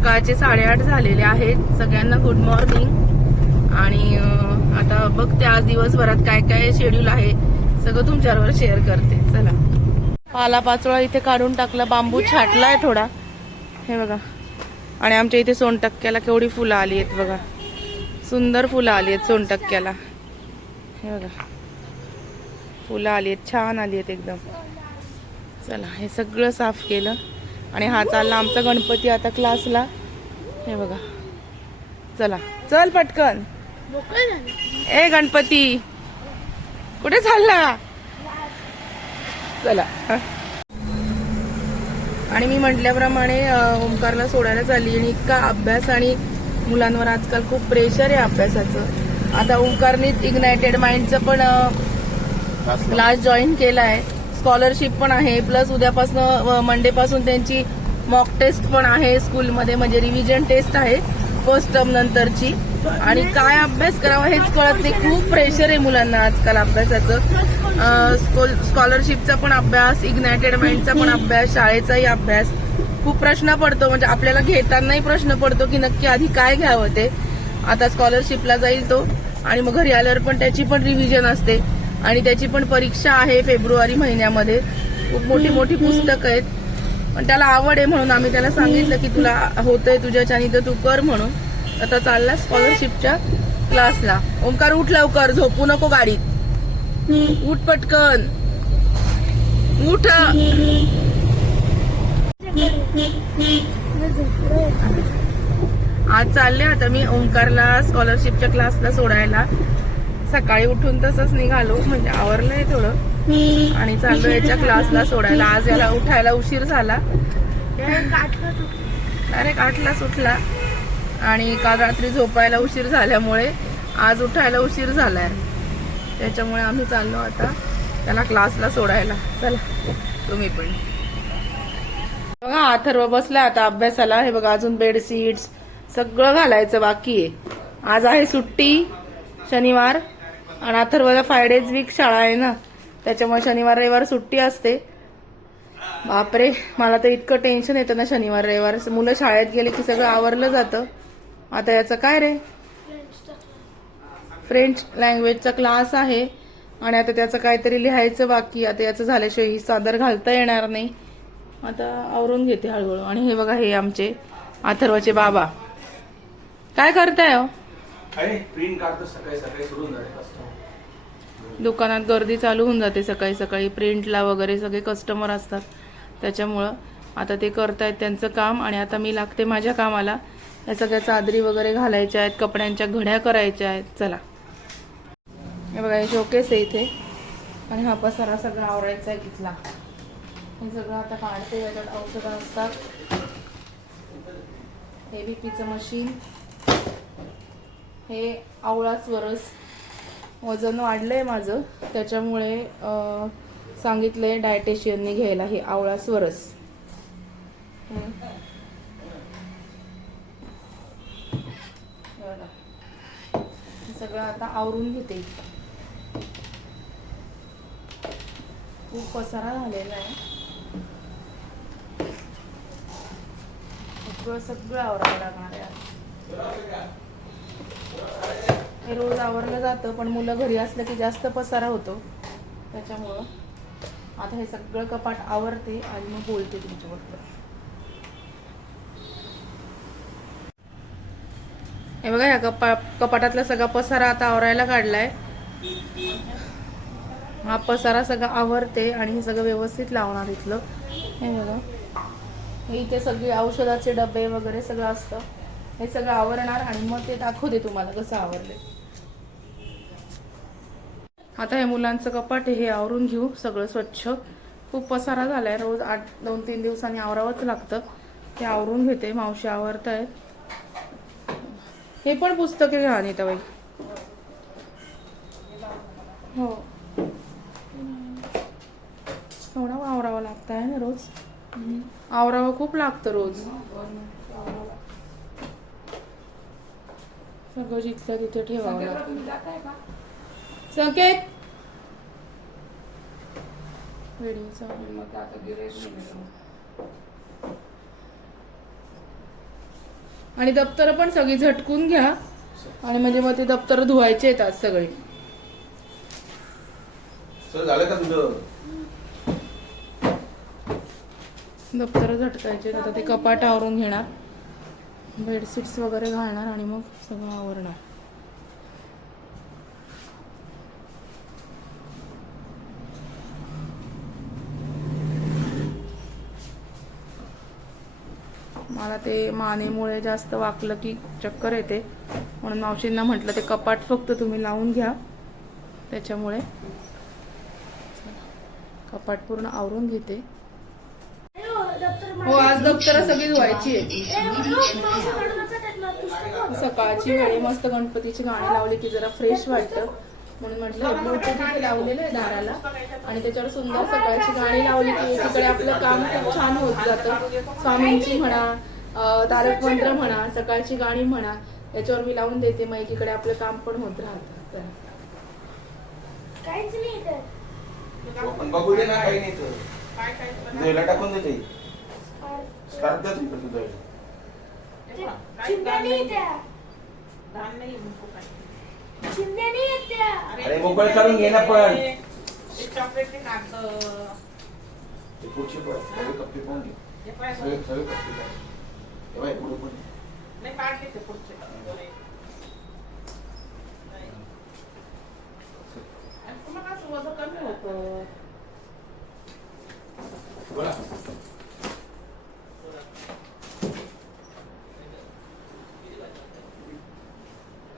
सकाळचे साडेआठ झालेले आहेत. सगळ्यांना गुड मॉर्निंग आणि आता बघते आज दिवसभरात काय काय शेड्यूल आहे. सगळं तुमच्याबरोबर शेअर करते. चला. पालापाचोळा इथे काढून टाकला. बांबू छाटलाय थोडा. हे बघा. आणि आमच्या इथे सोनटक्क्याला केवढी फुलं आली आहेत बघा. सुंदर फुलं आली आहेत सोनटक्क्याला. हे बघा. फुलं आली आहेत. छान आली आहेत एकदम. चला हे सगळं साफ केलं. आणि हा चालला आमचा गणपती आता क्लासला. हे बघा. चला. चल पटकन. ए गणपती. कुठे चालला? चला. आणि मी म्हटल्याप्रमाणे ओंकारला सोडायला चालली आणि इतका अभ्यास आणि मुलांवर आजकाल खूप प्रेशर आहे अभ्यासाचं. आता ओंकारनीच इग्नायटेड माइंडचं पण क्लास जॉईन केला आहे स्कॉलरशिप पण आहे प्लस उद्यापासून मंडे पासून त्यांची मॉक टेस्ट पण आहे स्कूलमध्ये म्हणजे रिव्हिजन टेस्ट आहे फर्स्ट टर्म नंतरची. आणि काय अभ्यास करावा हेच कळत नाही. खूप प्रेशर आहे मुलांना आजकाल अभ्यासाचं. स्कॉलरशिपचा पण अभ्यास इग्नायटेड माइंडचा पण अभ्यास शाळेचाही अभ्यास. खूप प्रश्न पडतो म्हणजे आपल्याला घेतानाही प्रश्न पडतो की नक्की आधी काय घ्यावं ते. आता स्कॉलरशिपला जाईल तो. आणि मग घरी आल्यावर पण त्याची पण रिव्हिजन असते. आणि त्याची पण परीक्षा आहे फेब्रुवारी महिन्यामध्ये. खूप मोठी मोठी पुस्तकं आहेत. पण त्याला आवड आहे म्हणून आम्ही त्याला सांगितलं की तुला होतंय तुझ्याच्यानी तर तू कर म्हणून. आता चालला स्कॉलरशिपच्या क्लासला ओंकार उठ लवकर झोपू नको गाडीत. उठ पटकन. उठ. आज चालले आता मी ओंकारला स्कॉलरशिपच्या क्लासला सोडायला. सकाळी उठून तसंच निघालो. म्हणजे आवरलंय थोडं. आणि चाललो याच्या क्लासला सोडायला. आज याला उठायला उशीर झाला. डायरेक्ट आठला सुटला आणि काल रात्री झोपायला उशीर झाल्यामुळे आज उठायला उशीर झालाय. त्याच्यामुळे आम्ही चाललो आता त्याला क्लासला सोडायला. चला तुम्ही पण. बघा अथर्व बसला आता अभ्यासाला. हे बघा अजून बेडशीट्स सगळं घालायचं बाकी आहे. आज आहे सुट्टी शनिवार. आणि अथर्वला फाय डेज वीक शाळा आहे ना. त्याच्यामुळे शनिवार रविवार सुट्टी असते. बापरे मला तर इतकं टेन्शन येतं ना शनिवार रविवार. मुलं शाळेत गेले की सगळं आवरलं जातं. आता याचं काय रे? फ्रेंच लँग्वेजचा क्लास आहे. आणि आता त्याचं काहीतरी लिहायचं बाकी. आता याचं झाल्याशिवाय ही सादर घालता येणार नाही. आता आवरून घेते हळूहळू. आणि हे बघा हे आमचे अथर्वचे बाबा. काय करताय हो अरे प्रिंट काढतो सकाळी सकाळी सोडून जाते कस्टमर दुकानात गर्दी चालू होऊन जाते सकाळी सकाळी. प्रिंटला वगैरे सगळे कस्टमर असतात. त्याच्यामुळं आता ते करतायत त्यांचं काम आणि आता मी लागते माझ्या कामाला. या सगळ्या चादरी वगैरे घालायच्या आहेत कपड्यांच्या घड्या करायच्या आहेत. चला. हे बघा हे शोकेस आहे इथे. आणि हा पसारा सगळा आवरायचा आहे तिथला हे सगळं आता काढते याच्यात औषधं असतात. हे बीपीचं मशीन हे आवळाच वरस. वजन वाढलं आहे माझं. त्याच्यामुळे सांगितलं आहे डायटेशियनने घ्यायला हे आवळा स्वरस. सगळं आता आवरून घेते. खूप पसारा झालेला आहे. सगळं सगळं आवरावं लागणार आहे आज. हे रोज आवरलं जातं पण मुलं घरी असलं की जास्त पसारा होतो. त्याच्यामुळं आता हे सगळं कपाट आवरते आणि मग बोलते तुमच्याबरोबर. हे बघा ह्या कपा कपाटातला सगळा पसारा आता आवरायला काढलाय. हा पसारा सगळा आवरते आणि हे सगळं व्यवस्थित लावणार इथलं. हे बघा. हे इथे सगळे औषधाचे डबे वगैरे सगळं असतं. हे सगळं आवरणार आणि मग ते दाखवते तुम्हाला कसं आवरले आता हे मुलांचं कपाट आहे, हे आवरून घेऊ सगळं स्वच्छ. खूप पसारा झालाय रोज आठ दोन तीन दिवसांनी आवरावंच लागतं. ते आवरून घेते मावशी आवरत आहे हे पण पुस्तके घ्या अनिताबाई. हो. एवढा आवरावं लागतं आहे ना रोज? आवरावं खूप लागतं रोज. सगळं जिथल्या तिथे ठेवावं लागतं. संकेत आणि दप्तर पण सगळी झटकून घ्या आणि म्हणजे मग ते दप्तर धुवायचे येतात सगळे सर झालं का तुझं दप्तर झटकायचे आता ते कपाट आवरून घेणार बेडशीट्स वगैरे घालणार आणि मग सगळं आवरणार मला ते मानेमुळे जास्त वाकलं की चक्कर येते. म्हणून मावशींना म्हटलं ते कपाट फक्त तुम्ही लावून घ्या. त्याच्यामुळे कपाट पूर्ण आवरून घेते. हो आज दप्तर सगळी धुवायची आहे सकाळची वेळी मस्त गणपतीची गाणी लावली की जरा फ्रेश वाटतं. म्हणून म्हटलं ब्लूटूथ इथे लावलेलं आहे दाराला. आणि त्याच्यावर सुंदर सकाळची गाणी लावली की एकीकडे आपलं काम खूप छान होत जातं. स्वामींची म्हणा तारक मंत्र म्हणा सकाळची गाणी म्हणा याच्यावर मी लावून देते मग एकीकडे आपलं काम पण होत राहतं. तर. काहीच नाही तर. पण बघू दे ना काही नाही तर. टाकून देते. द्या तुझं. अरे मोकळ करून घे ना पण. चॉकलेट कागद ते पुढचे पण सगळे कप्पे पण घे. हे काय सगळे सगळे कप्पे पण तेव्हा हे पुढे पण नाही काढले ते पुढचे आणि पुन्हा कसं वजन कमी होतं बोला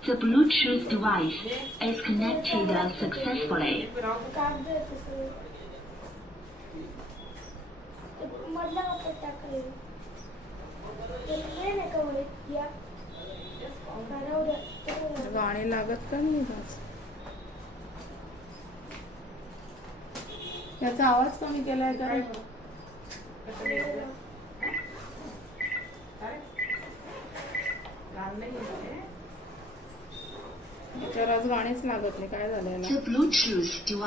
The Bluetooth device is connected successfully. कागद आहेत ते सगळे. ते मधला कपाट टाकायला ते हे नाही का वहीत या हा, राहू द्या. ते राहू द्या. गाणी त्याचा आवाज कमी केला आहे आज गाणेच लागत नाही. काय झालंय सु ब्लूड शूज डू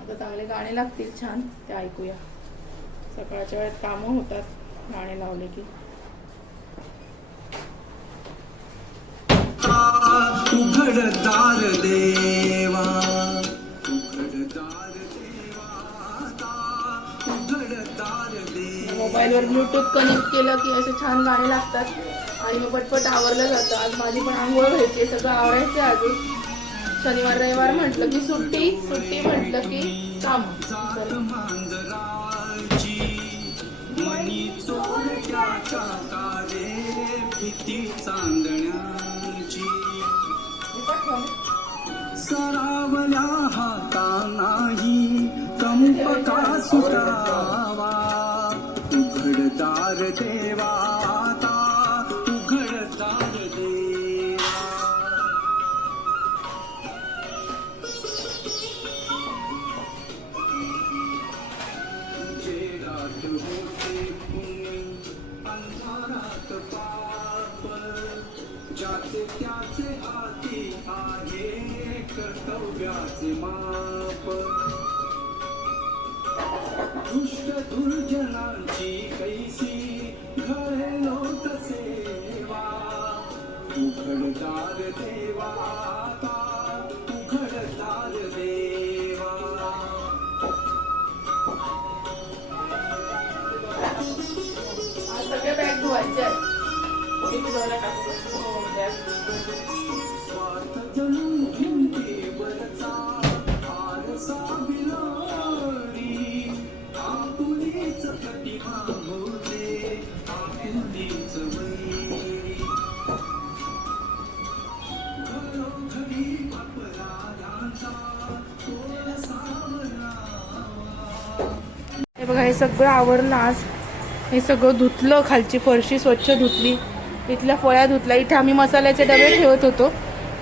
आता चांगले गाणे लागतील छान. ते ऐकूया. सकाळच्या वेळेत कामं होतात गाणे लावले की. उघडदार देवा उघडदार देवा उघडदार देवा. मोबाईलवर ब्लूटूथ कनेक्ट केलं की असे छान गाणे लागतात. आणि मग पटपट आवरलं जातं. आज माझी पण आंघोळ व्हायची सगळं आवरायचं अजून. शनिवार रविवार म्हटलं की सुट्टी सुट्टी म्हटलं की काम. भीती चांदण्याची. सरावल्या हाता नाही कंपका सुटावा. उघडदार देवा कर्तव्याचे माप. दुष्ट दुर्जनांची कैसी घरे लोट सेवा. उघडदार देवा आता उघडदार देवा. आज सगळे बॅग धुवायचे आहेत. सगळं आवरलं आज. हे सगळं धुतलं खालची फरशी स्वच्छ धुतली. इथल्या फळ्या धुतल्या. इथे आम्ही मसाल्याचे डबे ठेवत होतो.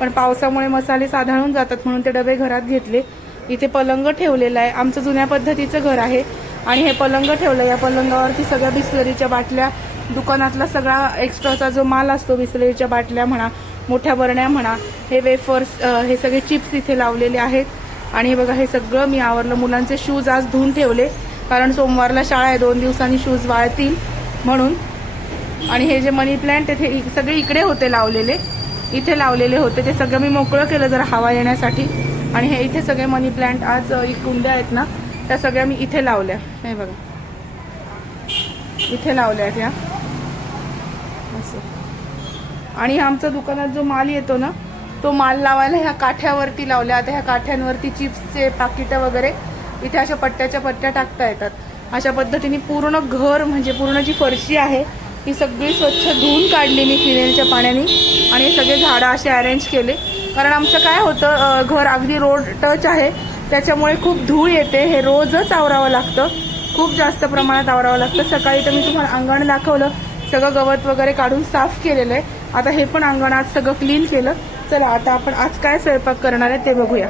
पण पावसामुळे मसाले साधारण जातात म्हणून ते डबे घरात घेतले. इथे पलंग ठेवलेला आहे. आमचं जुन्या पद्धतीचं घर आहे. आणि हे पलंग ठेवलं. या पलंगावरती सगळ्या बिस्लरीच्या बाटल्या दुकानातला सगळा एक्स्ट्राचा जो माल असतो बिस्लरीच्या बाटल्या म्हणा मोठ्या बरण्या म्हणा हे वेफर्स हे सगळे चिप्स इथे लावलेले आहेत. आणि हे बघा हे सगळं मी आवरलं. मुलांचे शूज आज धुवून ठेवले. कारण सोमवारला शाळा आहे दोन दिवसांनी शूज वाळतील म्हणून. आणि हे जे मनी प्लांट ते इ- सगळे इकडे होते लावलेले. इथे लावलेले होते. ते सगळं मी मोकळं केलं जरा हवा येण्यासाठी. आणि हे इथे सगळे मनी प्लांट आज कुंड्या आहेत ना त्या सगळ्या मी इथे लावल्या. हे बघा. इथे लावल्या आहेत या. असं. आणि आमचा दुकानात जो माल येतो ना तो माल लावायला ह्या काठ्यावरती लावल्या. आता ह्या काठ्यांवरती चिप्सचे पाकिटं वगैरे इथे अशा पट्ट्याच्या पट्ट्या टाकता येतात. अशा पद्धतीने पूर्ण घर म्हणजे पूर्ण जी फरशी आहे ती सगळी स्वच्छ धुवून काढली मी फिनेलच्या पाण्याने. आणि सगळे झाडं असे अरेंज केले. कारण आमचं काय होतं घर अगदी रोड टच आहे. त्याच्यामुळे खूप धूळ येते. हे रोजच आवरावं लागतं. खूप जास्त प्रमाणात आवरावं लागतं. सकाळी तर मी तुम्हाला अंगण दाखवलं. सगळं गवत वगैरे काढून साफ केलेलं आहे. आता हे पण अंगण आज सगळं क्लीन केलं. चला आता आपण आज काय स्वयंपाक करणार आहे ते बघूया.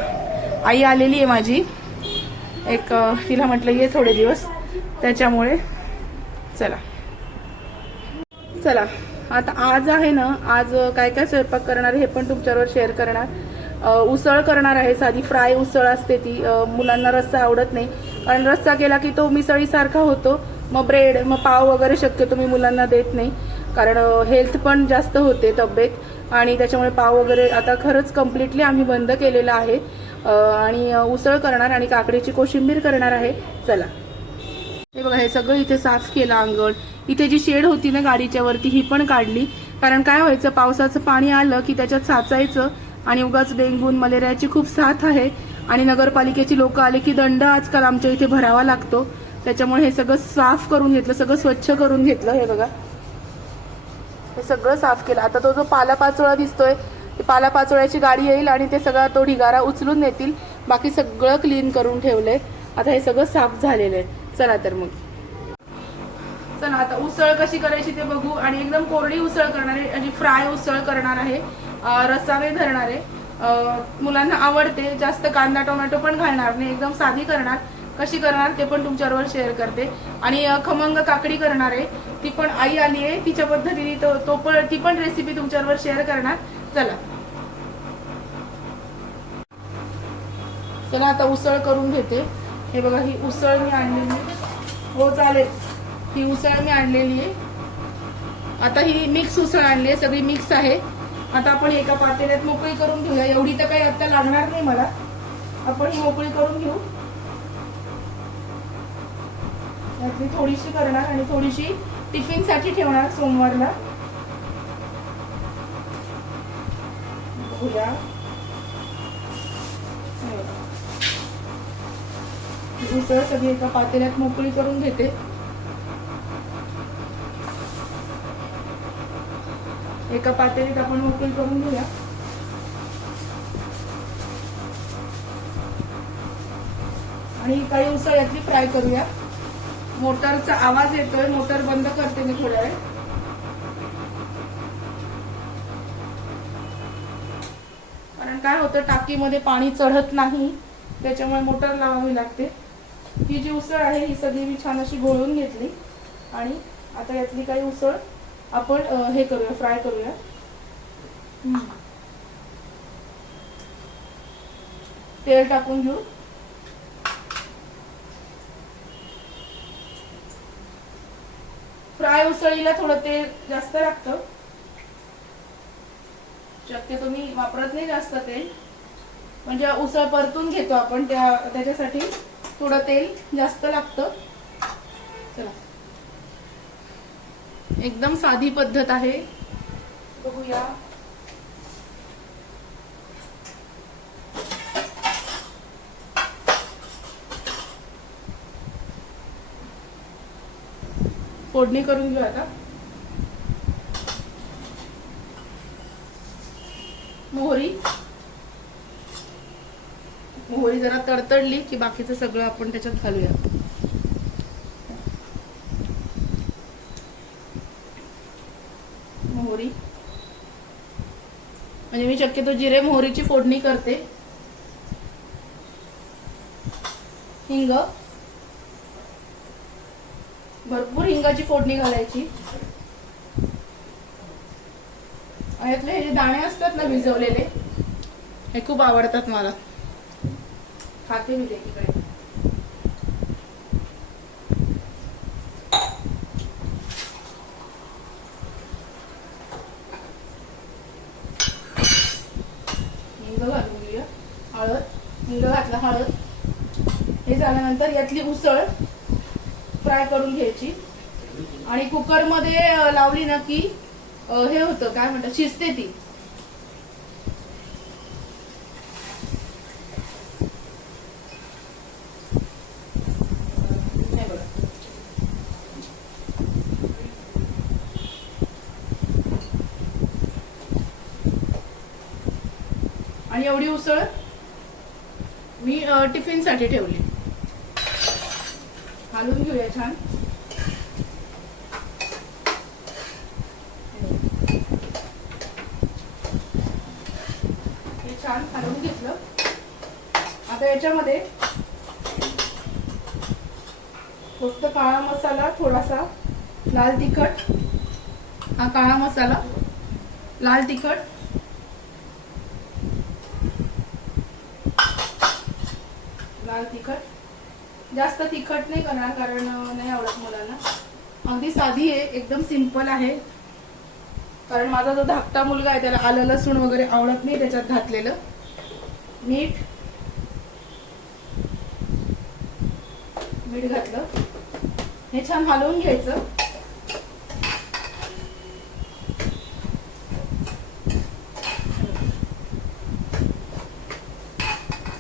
आई आलेली आहे माझी. एक तिला म्हटलं ये थोडे दिवस. त्याच्यामुळे चला. चला. आता आज आहे ना आज काय काय स्वयंपाक करणार हे पण तुमच्यावर शेअर करणार. उसळ करणार आहे. साधी फ्राय उसळ असते ती. मुलांना रस्सा आवडत नाही. कारण रस्सा केला की तो मिसळीसारखा होतो. मग ब्रेड मग पाव वगैरे शक्यतो मी मुलांना देत नाही. कारण हेल्थ पण जास्त होते तब्येत आणि त्याच्यामुळे पाव वगैरे आता खरंच कम्प्लिटली आम्ही बंद केलेलं आहे. आणि उसळ करणार आणि काकडीची कोशिंबीर करणार आहे. चला. हे बघा हे सगळं इथे साफ केलं अंगण. इथे जी शेड होती ना गाडीच्या वरती ही पण काढली. कारण काय व्हायचं पावसाचं पाणी आलं की त्याच्यात साचायचं आणि उगाच डेंगून मलेरियाची खूप साथ आहे. आणि नगरपालिकेची लोक आले की दंड आजकाल आमच्या इथे भरावा लागतो. त्याच्यामुळे हे सगळं साफ करून घेतलं सगळं स्वच्छ करून घेतलं हे बघा. हे सगळं साफ केलं. आता तो जो पालापाचोळा दिसतोय पालापाचोळ्याची गाडी येईल आणि ते सगळा तो ढिगारा उचलून नेतील. बाकी सगळं क्लीन करून ठेवलंय. आता हे सगळं साफ झालेलं आहे. चला तर मग. चला आता उसळ कशी करायची ते बघू. आणि एकदम कोरडी उसळ करणार आहे. आणि फ्राय उसळ करणार आहे. अं, रस्सा नाही धरणार आहे. मुलांना आवडते. जास्त कांदा टोमॅटो पण घालणार नाही. एकदम साधी करणार. कशी करणार ते पण तुमच्याबरोबर शेअर करते. आणि खमंग काकडी करणार आहे. ती पण आई आली आहे. तिच्या पद्धतीने तो तो पण ती पण रेसिपी तुमच्याबरोबर शेअर करणार. चला. चला आता उसळ करून घेते. हे बघा ही उसळ मी आणलेली हो चालेल. ही उसळ मी आणलेली आहे. आता ही मिक्स उसळ आणली आहे. सगळी मिक्स आहे. आता आपण एका पातेल्यात मोकळी करून घेऊया. एवढी तर काही आता लागणार नाही मला. आपण ही मोकळी करून घेऊ. यातली थोडीशी करणार आणि थोडीशी टिफिनसाठी ठेवणार सोमवारला. बघूया. उसळ सगळी एका पातेल्यात मोकळी करून घेते. एका पातेलीत आपण मोकळी करून घेऊया. आणि काही उसळ यातली फ्राय करूया. मोटरचा आवाज येतोय मोटर बंद करते मी थोड्या वेळ. कारण काय होतं टाकीमध्ये पाणी चढत नाही त्याच्यामुळे मोटर लावावी लागते. ही जी उसळ आहे ही सगळी मी छान अशी घोळून घेतली. आणि आता यातली काही उसळ आपण हे करूया फ्राय करूया. तेल टाकून घेऊ. फ्राय उसळीला थोडं तेल जास्त लागतं. शक्यतो मी वापरत नाही जास्त तेल. म्हणजे उसळ परतून घेतो आपण त्या त्याच्यासाठी थोडं तेल जास्त लागतं. चला. एकदम साधी पद्धत आहे. बघूया. फोडणी करून घेऊ आता. मोहरी. मोहरी जरा तडतडली की बाकीचं सगळं आपण त्याच्यात घालूया. मोहरी. म्हणजे मी शक्यतो जिरे मोहरीची फोडणी करते. हिंग. हिंगाची फोडणी घालायची यातले हे जे दाणे असतात ना भिजवलेले हे खूप आवडतात मला. खाते मी हिंग घातलं हळद. हे झाल्यानंतर यातली उसळ फ्राय करून घ्यायची. आणि कुकरमध्ये मध्ये लावली ना की हे होतं काय म्हणतात शिजते ती. आणि एवढी उसळ मी टिफिनसाठी ठेवली. घालून घेऊया छान हे छान हलवून घेतलं आता याच्यामध्ये फक्त काळा मसाला थोडासा लाल तिखट हा काळा मसाला लाल तिखट लाल तिखट. जास्त तिखट नाही करणार कारण नाही आवडत मुलांना. अगदी साधी आहे एकदम सिंपल आहे. कारण माझा जो धाकटा मुलगा आहे त्याला आलं लसूण वगैरे आवडत नाही त्याच्यात घातलेलं. मीठ मीठ घातलं. हे छान हलवून घ्यायचं.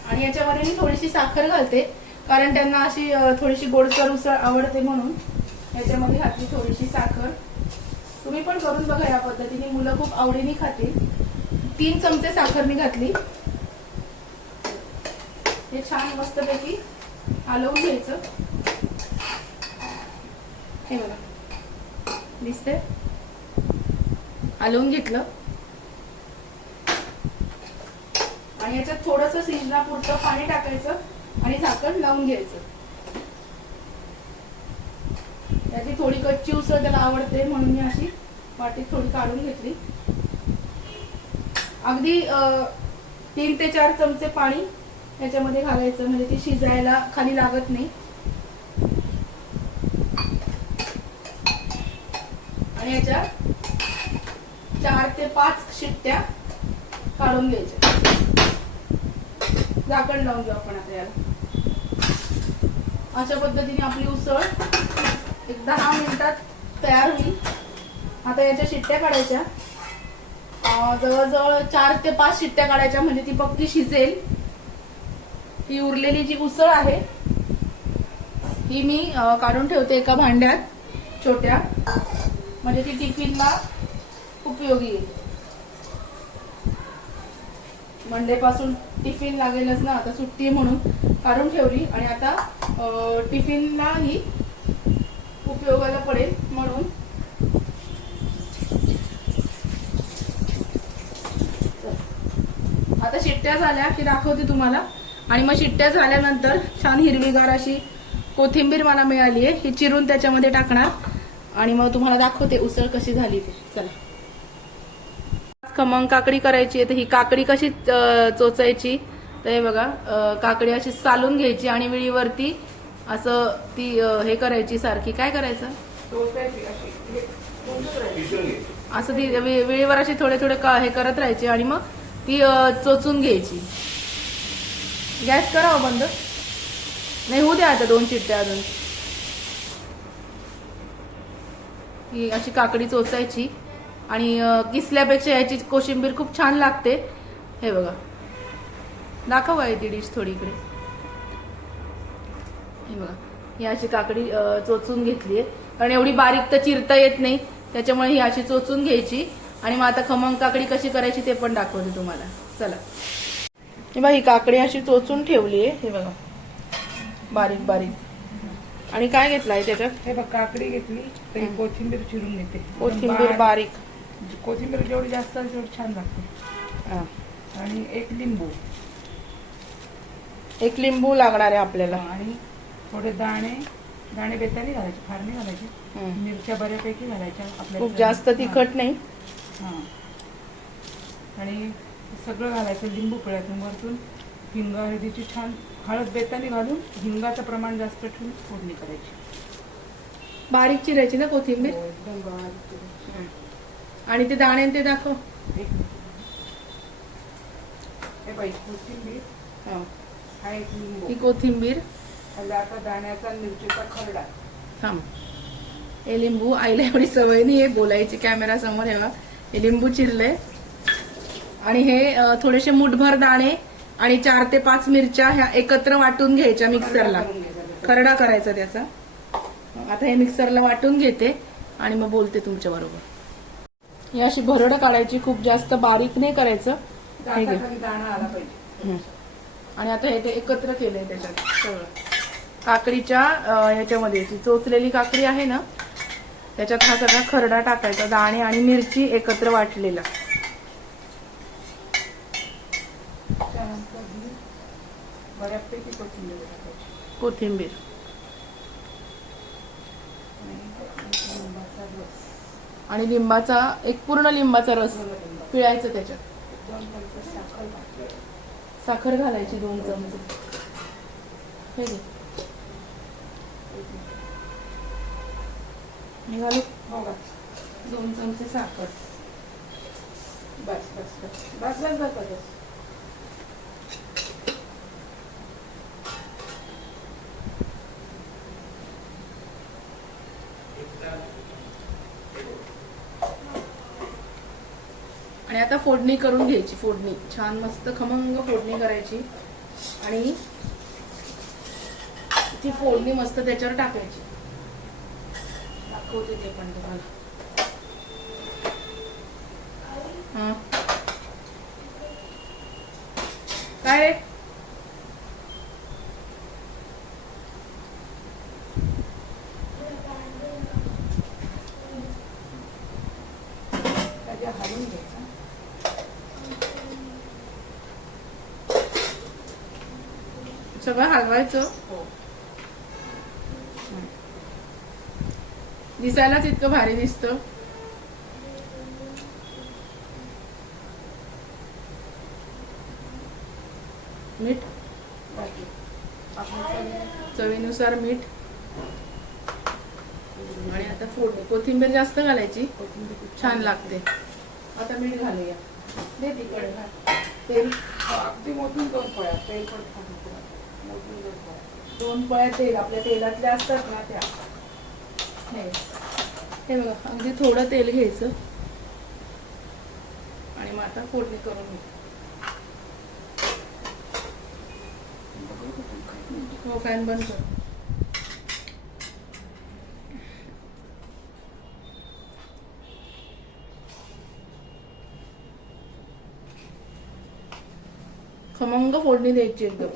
आणि याच्यामध्ये मी थोडीशी साखर घालते कारण त्यांना अशी थोडीशी गोडसर उसळ आवडते म्हणून याच्यामध्ये घातली थोडीशी साखर. तुम्ही पण करून बघा या पद्धतीने मुलं खूप आवडीने खातील. तीन चमचे साखर मी घातली. हे छान मस्तपैकी हलवून घ्यायचं हे बघा. दिसते हलवून घेतलं. आणि याच्यात थोडस शिजनापुरतं पाणी टाकायचं आणि झाकण लावून घ्यायचं. त्याची थोडी कच्ची उसळ त्याला आवडते म्हणून मी अशी वाटीत थोडी काढून घेतली. अगदी तीन ते चार चमचे पाणी याच्यामध्ये घालायचं म्हणजे ती शिजायला खाली लागत नाही. आणि याच्या चार ते पाच शिट्ट्या काढून घ्यायच्या. झाकण लावून घेऊ आपण आता याला. अशा पद्धतीने आपली उसळ एक दहा मिनिटात तयार होईल. आता याच्या शिट्ट्या काढायच्या. जवळजवळ चार ते पाच शिट्ट्या काढायच्या म्हणजे ती पक्की शिजेल. ही उरलेली जी उसळ आहे ही मी काढून ठेवते एका भांड्यात छोट्या. म्हणजे ती टिफिनला उपयोगी येईल. मंडेपासून टिफिन लागेलच ना आता सुट्टी म्हणून काढून ठेवली आणि आता टिफिनला ही उपयोगाला पडेल म्हणून. आता शिट्ट्या झाल्या की दाखवते तुम्हाला. आणि मग शिट्ट्या झाल्यानंतर छान हिरवीगार अशी कोथिंबीर मला मिळाली आहे. ही चिरून त्याच्यामध्ये टाकणार. आणि मग तुम्हाला दाखवते उसळ कशी झाली ते. चला. खमंग काकडी करायची आहे तर ही काकडी कशी चोचायची? तर हे बघा काकडी अशी चालून घ्यायची आणि विळीवरती असं ती हे करायची सारखी. काय करायचं? असं ती विळीवर अशी थोडे थोडे का हे करत राहायची आणि मग ती चोचून घ्यायची. गॅस करावं बंद. नाही होऊ द्या आता दोन चिट्ट्या अजून. ही अशी काकडी चोचायची आणि किसल्यापेक्षा याची कोशिंबीर खूप छान लागते. हे बघा. दाखव आहे ती डिश थोडी इकडे. हे बघा. ही अशी काकडी चोचून घेतली आहे. कारण एवढी बारीक तर चिरता येत नाही. त्याच्यामुळे ही अशी चोचून घ्यायची. आणि मग आता खमंग काकडी कशी करायची ते पण दाखवते तुम्हाला. चला. हे बघा ही काकडी अशी चोचून ठेवली आहे हे बघा. बारीक बारीक. आणि काय घेतलंय त्याच्यात? हे बघ काकडी घेतली तर कोथिंबीर चिरून घेते. कोथिंबीर बारीक. कोथिंबीर जेवढी जास्त असेल तेवढी छान लागते. हा. आणि एक लिंबू. एक लिंबू लागणार आहे आपल्याला. आणि थोडे दाणे दाणे बेताने घालायचे फार नाही घालायचे. मिरच्या बऱ्यापैकी घालायच्या. आपल्या खूप जास्त तिखट नाही. हा. आणि सगळं घालायचं लिंबू पिळायचं वरतून हिंग हळदीची छान हळद बेताने घालून हिंगाचं प्रमाण जास्त ठेवून फोडणी करायची. बारीक चिरायची ना कोथिंबीर? हो, एकदम बारीक. आणि ते दाणे ते दाखव. एक मिनिट. हे पाहिजे कोथिंबीर. हा. हा एक लिंबू. ही कोथिंबीर. आणि आता दाण्याचा मिरचीचा खरडा. थांब. हे लिंबू आईला एवढी सवय नाही आहे बोलायची. कॅमेरा समोर हे लिंबू चिरले आणि हे थोडेसे मुठभर दाणे आणि चार ते पाच मिरच्या ह्या एकत्र वाटून घ्यायच्या मिक्सरला. खरडा करायचा त्याचा. आता हे मिक्सरला वाटून घेते आणि मग बोलते तुमच्या बरोबर. ही अशी भरड काढायची खूप जास्त बारीक नाही करायचं. हे घे. आणि आता हे ते एकत्र केलंय त्याच्यात सगळं. काकडीच्या ह्याच्यामध्ये चोचलेली काकडी आहे ना त्याच्यात हा सगळा खरडा टाकायचा दाणे आणि मिरची एकत्र वाटलेला त्यानंतर ही बऱ्यापैकी कोथिंबीर टाकायची कोथिंबीर. आणि लिंबाचा रस. आणि लिंबाचा एक पूर्ण लिंबाचा रस. पिळायचं त्याच्यात. दोन चमचे साखर. साखर घालायची दोन चमचे. हे घे. हे घालू हो का? दोन चमचे साखर. बस बस बस. बस बस बस बस. आणि आता फोडणी करून घ्यायची फोडणी. छान मस्त खमंग फोडणी करायची. आणि ती फोडणी मस्त त्याच्यावर टाकायची. दाखवते ते पण तुम्हाला. हा. काय? रे त्याच्या हलवून घ्यायचा सगळं दिसायलाच इतकं भारी दिसतं. मीठ. चवीनुसार मीठ. आणि आता फोडणी कोथिंबीर जास्त घालायची. कोथिंबीर छान लागते. आता मीठ घालूया. दे तिकडे. तेल. अगदी मोजून दोन पोळ्या. तेल पण दोन पळ्या तेल आपल्या तेलातल्या असतात ना त्या. हे हे बघा अगदी थोडं तेल घ्यायचं. आणि मग आता फोडणी करून घ्या हो फॅन बंद कर. खमंग फोडणी द्यायची एकदम.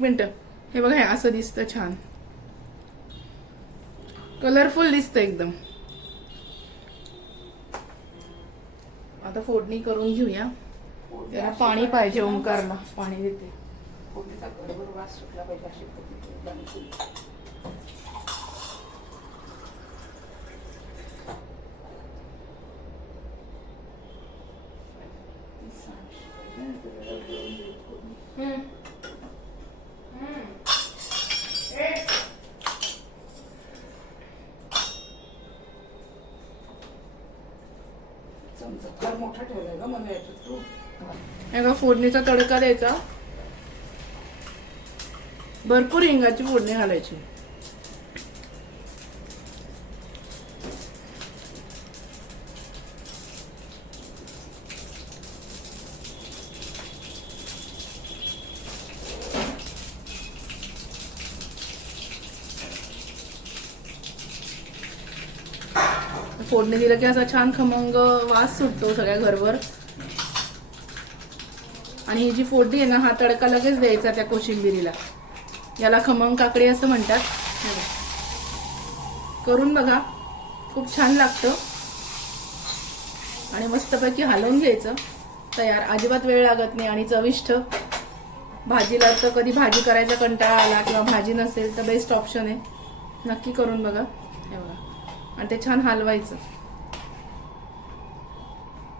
एक मिनिट. हे बघा हे असं दिसतं छान. कलरफुल दिसतं एकदम. आता फोडणी करून घेऊया. त्याला पाणी पाहिजे ओंकारला. पाणी देते फोडणीचा गडबड वास सुटला पाहिजे अशी फोडणी एकदम फुल. चमचा फार मोठा ठेवलाय ग मला याच्यात तू हे फोडणीचा तडका द्यायचा. भरपूर हिंगाची फोडणी घालायची. फोडणी दिलं की असा छान खमंग वास सुटतो सगळ्या घरवर. आणि ही जी फोडणी आहे ना हा तडका लगेच द्यायचा त्या कोशिंबिरीला. याला खमंग काकडी असं म्हणतात. करून बघा. खूप छान लागतं. आणि मस्तपैकी हलवून घ्यायचं. तयार. अजिबात वेळ लागत नाही आणि चविष्ट. भाजीला तर कधी भाजी करायचा कंटाळा आला किंवा भाजी नसेल तर बेस्ट ऑप्शन आहे. नक्की करून बघा. हे बघा. आणि ते छान हलवायचं लगेच झाकण ठेव.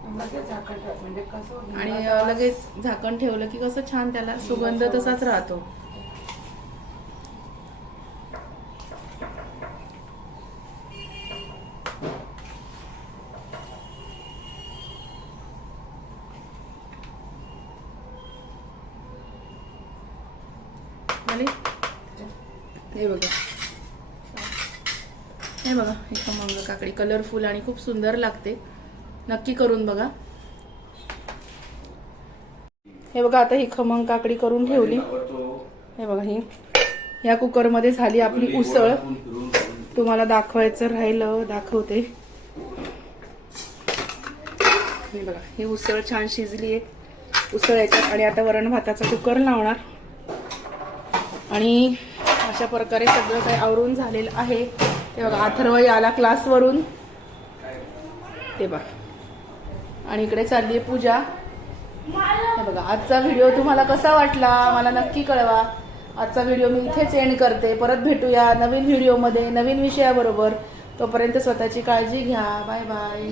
म्हणजे कसं आणि लगेच झाकण ठेवलं की कसं छान त्याला सुगंध तसाच राहतो. हे बघा. हे बघा एकदम खमंग काकडी कलरफुल आणि खूप सुंदर लागते. नक्की करून बघा. हे बघा आता ही खमंग काकडी करून ठेवली. हे बघा ही. या कुकरमध्ये झाली आपली उसळ. तुम्हाला दाखवायचं राहिलं दाखवते. हे बघा ही उसळ छान शिजली आहे उसळ याच्यात आणि आता वरण भाताचा कुकर लावणार. आणि अशा प्रकारे सगळं काही आवरून झालेलं आहे. ते बघा अथर्व आला क्लासवरून ते बघा. आणि इकडे चालली आहे पूजा. हे बघा आजचा व्हिडिओ तुम्हाला कसा वाटला? मला नक्की कळवा. आजचा व्हिडिओ मी इथेच एंड करते. परत भेटूया नवीन व्हिडिओमध्ये नवीन विषयाबरोबर. तोपर्यंत स्वतःची काळजी घ्या. Bye bye